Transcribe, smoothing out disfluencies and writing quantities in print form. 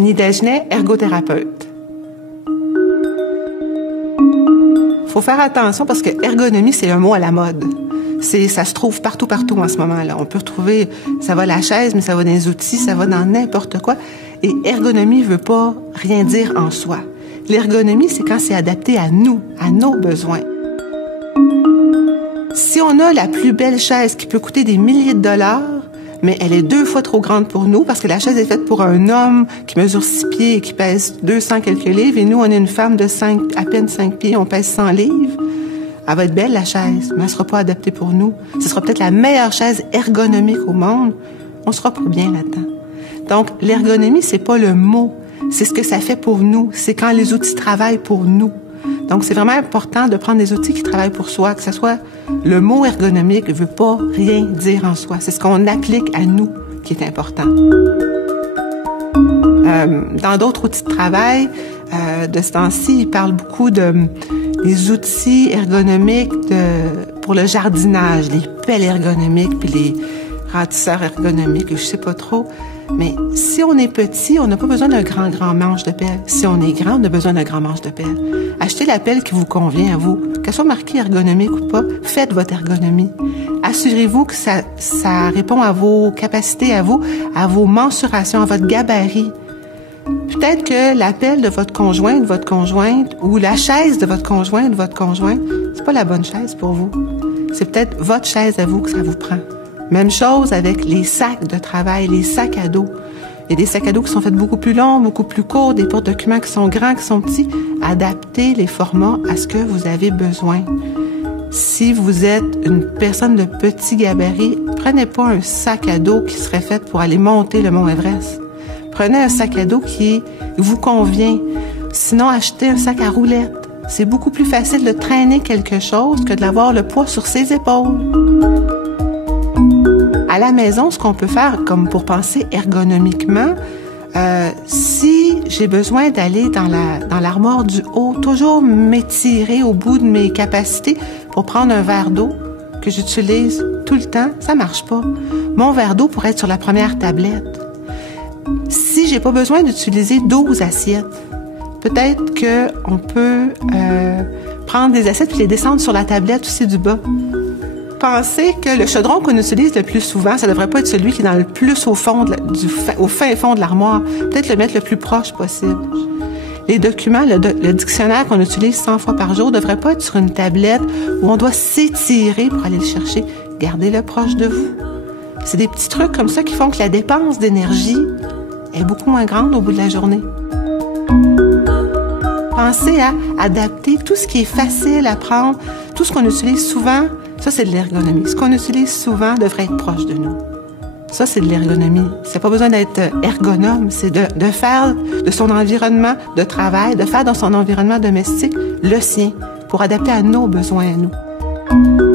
Annie Dagenet, ergothérapeute. Faut faire attention parce que ergonomie, c'est un mot à la mode. Ça se trouve partout en ce moment-là. On peut retrouver, ça va la chaise, mais ça va dans les outils, ça va dans n'importe quoi. Et ergonomie veut pas rien dire en soi. L'ergonomie, c'est quand c'est adapté à nous, à nos besoins. Si on a la plus belle chaise qui peut coûter des milliers de dollars, mais elle est 2 fois trop grande pour nous parce que la chaise est faite pour un homme qui mesure 6 pieds et qui pèse 200 quelques livres et nous, on est une femme de à peine 5 pieds, on pèse 100 livres. Elle va être belle, la chaise, mais elle sera pas adaptée pour nous. Ce sera peut-être la meilleure chaise ergonomique au monde. On sera pas bien là-dedans. Donc, l'ergonomie, c'est pas le mot. C'est ce que ça fait pour nous. C'est quand les outils travaillent pour nous. Donc, c'est vraiment important de prendre des outils qui travaillent pour soi, que ce soit le mot ergonomique ne veut pas rien dire en soi. C'est ce qu'on applique à nous qui est important. Dans d'autres outils de travail, de ce temps-ci, ils parlent beaucoup des outils ergonomiques pour le jardinage, les pelles ergonomiques, puis les ratisseurs ergonomiques, je sais pas trop. Mais si on est petit, on n'a pas besoin d'un grand manche de pelle. Si on est grand, on a besoin d'un grand manche de pelle. Achetez la pelle qui vous convient à vous. Qu'elle soit marquée ergonomique ou pas, faites votre ergonomie. Assurez-vous que ça répond à vos capacités, à vos mensurations, à votre gabarit. Peut-être que la pelle de votre conjoint, de votre conjointe, ou la chaise de votre conjoint, de votre conjoint, c'est pas la bonne chaise pour vous. C'est peut-être votre chaise à vous que ça vous prend. Même chose avec les sacs de travail, les sacs à dos. Il y a des sacs à dos qui sont faits beaucoup plus longs, beaucoup plus courts, des porte-documents qui sont grands, qui sont petits. Adaptez les formats à ce que vous avez besoin. Si vous êtes une personne de petit gabarit, prenez pas un sac à dos qui serait fait pour aller monter le mont Everest. Prenez un sac à dos qui vous convient. Sinon, achetez un sac à roulettes. C'est beaucoup plus facile de traîner quelque chose que de l'avoir le poids sur ses épaules. À la maison, ce qu'on peut faire, comme pour penser ergonomiquement, si j'ai besoin d'aller dans l'armoire du haut, toujours m'étirer au bout de mes capacités pour prendre un verre d'eau que j'utilise tout le temps, ça marche pas. Mon verre d'eau pourrait être sur la première tablette. Si j'ai pas besoin d'utiliser 12 assiettes, peut-être qu'on peut prendre des assiettes et les descendre sur la tablette aussi du bas. Pensez que le chaudron qu'on utilise le plus souvent, ça devrait pas être celui qui est dans le plus au fond au fin fond de l'armoire. Peut-être le mettre le plus proche possible. Les documents, le dictionnaire qu'on utilise 100 fois par jour devrait pas être sur une tablette où on doit s'étirer pour aller le chercher. Gardez-le proche de vous. C'est des petits trucs comme ça qui font que la dépense d'énergie est beaucoup moins grande au bout de la journée. Pensez à adapter tout ce qui est facile à prendre, tout ce qu'on utilise souvent. Ça, c'est de l'ergonomie. Ce qu'on utilise souvent devrait être proche de nous. Ça, c'est de l'ergonomie. C'est pas besoin d'être ergonome, c'est de faire de son environnement de travail, de faire dans son environnement domestique le sien pour adapter à nos besoins à nous.